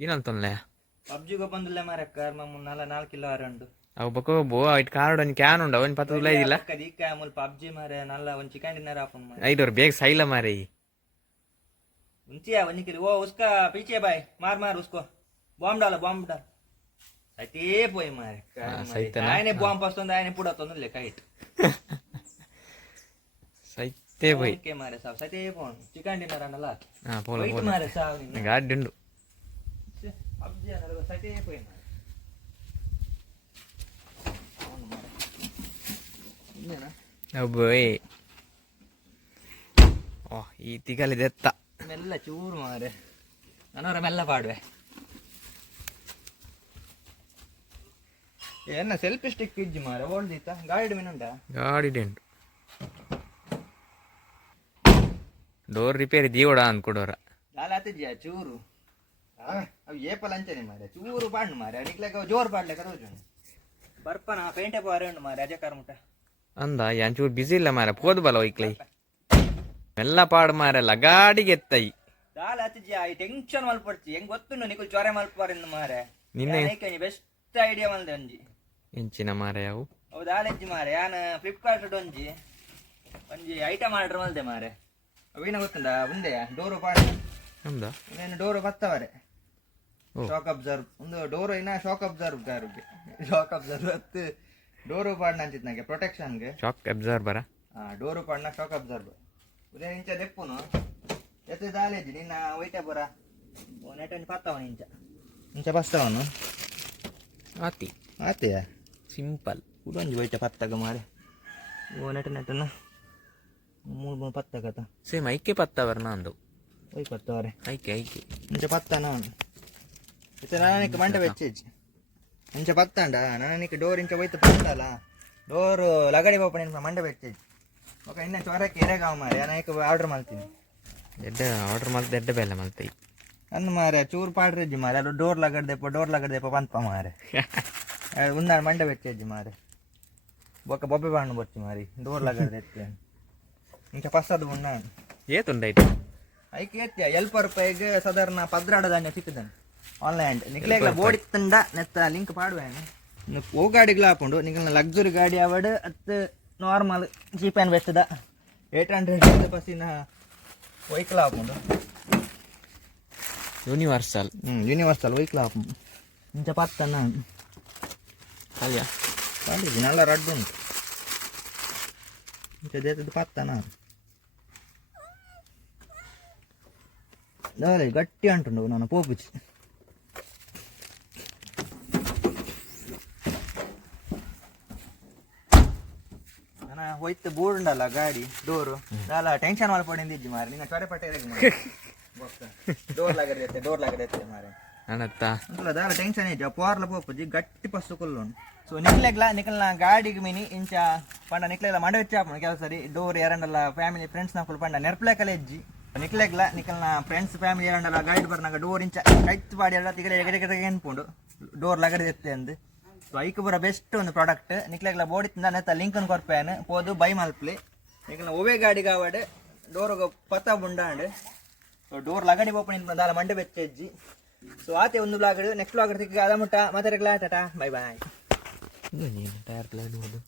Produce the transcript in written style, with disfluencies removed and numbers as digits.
ಏನಂತನ್ಲೆ ಪಬ್ಜಿಗೆ ಬಂದಿಲ್ಲ ಮಾರ ಕಾರ್ ನಲ್ಲ 4 ಕಿಲೋ ಆರಂಡು ಅವು ಬಕೋ ಬೋ ಇಟ್ ಕಾರ್ಡ್ ಒಂದು ಕ್ಯಾನ್ ಉಂಡ ಅವನ್ ಪತ್ತು ತುಲ ಇದಿಲ್ಲ ಕದಿಕ ಮುಲ್ ಪಬ್ಜಿ ಮಾರ ನಲ್ಲ ಒಂದು ಚಿಕನ್ ಡಿನ್ನರ್ ಆಪನ್ ಮಾರ ಐದೋರ್ ಬೇಗ ಸೈಲ ಮಾರಿ उंचिया वनी के वो उसका पीछे भाई मार मार उसको बॉम्ब डाल सैते पोई मारे आयने बॉम्ब पसंद आयने पुड़ा तो ले काइट सैते पोई के मारे साहब सैते फोन चिकन डिनर ಅನ್ನಲ್ಲ ಹಾ ಪೋಲ ವೈಟ್ ಮಾರೆ ಸಾವ್ ಗಾಡ್ ದಿಂಡು ಪಬ್ಜಿ ಅನ್ನಲ್ಲ ಸೈತೆ पोई ಮಾರೆ ಇನ್ನೇನಾ ಅಬ್ಬೋಯ್ ಓ ಈ ತಿಗಲಿದೆತ್ತ ಮೆಲ್ಲ ಚೂರು ಮಾರೆ ನಾನವರ ಮೆಲ್ಲ ಪಾಡುವೆ ಏನ ಸೆಲ್ಫಿ ಸ್ಟಿಕ್ ಇಜ್ಜಿ ಮಾರೆ ಓಲ್ದಿತ್ತ ಗಾಡಿ ಮಿನುಂಡ ಗಾಡಿ ಡೆಂಡು ಡೋರ್ ರಿಪೇರಿ ದೀವಡ ಅಂದ್ಕೊಡೋರ ದಾಲಾತಿದ್ಯಾ ಚೂರು ಅವು ಏಪಲ್ ಅಂಚನೆ ಮಾರೆ ಚೂರು ಪಾಂಡು ಮಾರೆ ನಿಕ್ಲೆಗ ಜೋರ್ ಪಾಡ್ಲೆಕ ತೋಜು ಬರ್ಪನ ಪೇಂಟೆ ಪಾರಂಡು ಮಾರೆ ಅಜಕಾರ ಮುಟ ಅಂದ ಯಾಂಚೂರು ಬಿಸಿ ಇಲ್ಲ ಮಾರೆ ಪೋದು ಬಲ ಒಯ್ಕ್ಲೈ ಮೆಲ್ಲ ಪಾಡು ಮಾರಲ್ಲ ಗಾಡಿಗೆ ಎತ್ತೈ ದಾಲಾತಿದ್ಯಾ ಈ ಟೆನ್ಷನ್ ಮಲ್ಪಡ್ತಿ ಹೆಂಗ್ ಗೊತ್ತುಂಡು ನಿಕುಲ್ ಚೊರೆ ಮಲ್ಪಾರಿಂದ ಮಾರೆ ನಿನ್ನೆ ಬೆಸ್ಟ್ ಐಡಿಯಾ ಮಲ್ದೆ ಒಂಜಿ ಎಂಚಿನ ಮಾರೆ ಅವು ಅವು ದಾಲೆಜ್ಜಿ ಮಾರೆ ಯಾನ್ ಫ್ಲಿಪ್ಕಾರ್ಟ್ ಒಂಜಿ ಐಟಮ್ ಆರ್ಡರ್ ಮಲ್ದೆ ಮಾರೆ ಅವೇನ ಗೊತ್ತುಂಡ ಮುಂದೆ ಡೋರು ಪಾಡ ನಮ್ದ ಇನ್ನೇನು ಡೋರು ಬತ್ತವರೆ ಶಾಕ್ ಅಬ್ಸರ್ವ್ ಒಂದು ಡೋರು ಇನ್ನ ಶಾಕ್ ಅಬ್ಸರ್ವ್ ಗಾರಿಗೆ ಶಾಕ್ ಅಬ್ಸರ್ವ್ ಹತ್ತು ಡೋರು ಪಾಡ್ನ ಅಂಚಿತ್ ನಂಗೆ ಪ್ರೊಟೆಕ್ಷನ್ಗೆ ಶಾಕ್ ಅಬ್ಸರ್ಬರ ಡೋರು ಪಾಡ್ನ ಶಾಕ್ ಅಬ್ಸರ್ವ್ ಉದೇ ಇಂಚ ದೆಪ್ಪುನು ಎತ್ತೆ ದಾಲೆಜ್ಜಿ ನಿನ್ನ ವೈಟೆ ಬರ ನೆಟನ್ ಪತ್ತವನು ಇಂಚ ಬಸ್ತವನು ಆತಿ ಆತೆಯ ಸಿಂಪಲ್ ಉಡೊಂಜಿ ವೈಟೆ ಪತ್ತಗ ಮಾರೆ ಓ ನೆಟನ ಮೂರು ಪತ್ತಗತ ಸೇಮ್ ಐಕೆ ಪತ್ತವರ್ ನಂದು ವೈ ಪತ್ತವರೆ ಐಕೆ ಇಂಚ ಪತ್ತ ನಾನು ಇತ್ತೆ ನಾನಿಕ್ಕೆ ಮಂಡ ಬೆಚ್ಚೇಜಿ ಇಂಚ ಪತ್ತಂಡ ನಾನಿಕ್ಕೆ ಡೋರ್ ಇಂಚ ಹೋಯ್ತು ಪತ್ತಲ್ಲ ಡೋರು ಲಗಡಿ ಪಾಪ ನಿನ್ನ ಮಂಡ ಬೆಚ್ಚೇಜಿ ಓಕ ಇನ್ನ ಚೊರಕ್ಕೆ ಎರೆಗಾವ ಮಾರೆ ನಾನಿಕ್ಕೆ ಆರ್ಡರ್ ಮಾಡ್ತೀನಿ ದೆಡ್ಡ ಆರ್ಡರ್ ಮಾಡ್ದೆ ದೆಡ್ಡ ಬೆಲೆ ಮಲ್ತೈ ಅನ್ನ ಮಾರೆ ಚೂರು ಪಾಡ್ರಜ್ಜಿ ಮಾರೆ ಅದು ಡೋರ್ ಲಗಡ್ದೆಪ್ಪ ಬಂತಪ್ಪ ಮಾರೆ ಉಂದಾಣ ಮಂಡ ಬೆಚ್ಚೇಜಿ ಮಾರೆ ಬೊಕ್ಕ ಬೊಬ್ಬೆ ಬಾಣು ಬರ್ತಿ ಮಾರಿ ಡೋರ್ ಲಗಡ್ದೆತ್ತೆ ಇಂಚ ಪස්සದು ಉಂಡಾಣ ಏತುಂಡೈತೆ ಐಕೆ ಎತ್ತಿಯ ಎಲ್ಪರ್ ರೂಪಾಯಿಗೆ ಸಾಧಾರಣ 16 ಧಾನ್ಯ ಸಿಕ್ಕದನು ಆನ್ಲೈನ್ ನಿಕ್ಲೆಗ್ಲ ಬೋಡಿತ್ತಂಡ ನೆತ್ತ ಲಿಂಕ್ ಪಾಡುವೇನು ಓ ಗಾಡಿಗ್ಲ ಹಾಕೊಂಡು ನಿಕ್ಲ ಲಕ್ಸುರಿ ಗಾಡಿ ಅವಡು ಅತ್ತು ನಾರ್ಮಲ್ ಚೀಪ್ ಆ್ಯಂಡ್ ಬೆಸ್ಟ್ದ 800 ಬಸ್ಸಿನ ವೆಹಿಕಲ್ ಹಾಕೊಂಡು ಯೂನಿವರ್ಸಲ್ ವೆಹಿಕಲ್ ಹಾಕೊಂಡು ಇಂಚ ಪತ್ತನ್ನ ಅಲ್ಯಾ ಪಾಡಿದ್ದಿ ನಲ್ಲ ರಡ್ಡು ಉಂಟು ಇಂಚ ದೇತದ್ದು ಪತ್ತನ ದಾಲೆ ಗಟ್ಟಿ ಅಂಟುಂಡು ನಾನು ಪೋಪುಚಿ ನಾನು ಹೋಯ್ತು ಬೋರ್ಡ್ ಉಂಡಲ್ಲ ಗಾಡಿ ಡೋರು ದಾಲ ಟೆನ್ಷನ್ ಮಲ್ಪಡಿಂದಿಜ್ಜಿ ಮಾರೆ ನಿನ್ನ ಚೊರೆ ಪಟ್ಟೆ ಡೋರ್ ಲಗಡೈತೆ ಮಾರೆ ಅನತ್ತ ಅಂಕಲ ದಾಲ ಟೆನ್ಷನ್ ಇಜ್ಜ ಪೋರ್ಲ ಪೋಪುಜಿ ಗಟ್ಟಿ ಪಸ್ಸು ಕೊಲ್ಲುಂಡು ಸೊ ನಿಕ್ಲೆಗ್ಲ ಗಾಡಿಗೆ ಮಿನಿ ಇಂಚ ಪಂಡ ನಿಕ್ಲೆಗ್ಲ ಮಂಡ ವೆಚ್ಚಾಪುಂಡು ಕೆಲವು ಸರಿ ಡೋರ್ ಎರಡಲ್ಲ ಫ್ಯಾಮಿಲಿ ಫ್ರೆಂಡ್ಸ್ ನಕ್ಕಲು ಪಂಡ ನೆರ್ಪ್ಲೆಕಲೆ ಇಜ್ಜಿ ನಿಕ್ಲೆಗ್ಲ ನಿಕಲ್ನ ಫ್ರೆಂಡ್ಸ್ ಫ್ಯಾಮಿಲಿ ಎರಡಲ್ಲ ಗಾಡಿ ಬರ್ನಾಗ ಡೋರ್ ಇಂಚ ಕೈತ್ ಬಾಡಿ ಎಲ್ಲ ತಿಗಡೆ ಎಗಡೆ ಎನ್ಪುಂಡು ಡೋರ್ ಲಗಡದೆತ್ತೆ ಅಂದು ಸೊ ಐಕ್ ಬರ ಬೆಸ್ಟ್ ಒಂದು ಪ್ರಾಡಕ್ಟ್ ನಿಕ್ಲೆಗ್ಲ ಬೋಡಿತ್ತಿಂದ ನೆತ್ತ ಲಿಂಕನ್ ಕೊರ್ಪೇನು ಪೋದು ಬೈ ಮಲ್ಪ್ಲಿ ನಿಕಲ್ನ ಒವೆ ಗಾಡಿ ಕಾವಡ್ ಡೋರ್ ಪತ್ತ ಬುಂಡಾಂಡ್ ಸೊ ಡೋರ್ ಲಗಡಿ ಓಪನ್ ದಾಲ ಮಂಡೆ ಬೆಚ್ಚಜ್ಜಿ ಸೊ ಆತೆ ಒಂದು ಬ್ಲಾಗ್ ನೆಕ್ಸ್ಟ್ ಬ್ಲಾಗ್ ತಿಕ್ಕ ಅದ ಮುಟ್ಟ ಮತ್ತೆ ಟಾಟಾ ಬೈ ಬಾಯ್ ಟೈರ್ ಪ್ಲಾನ್ ಹೋದು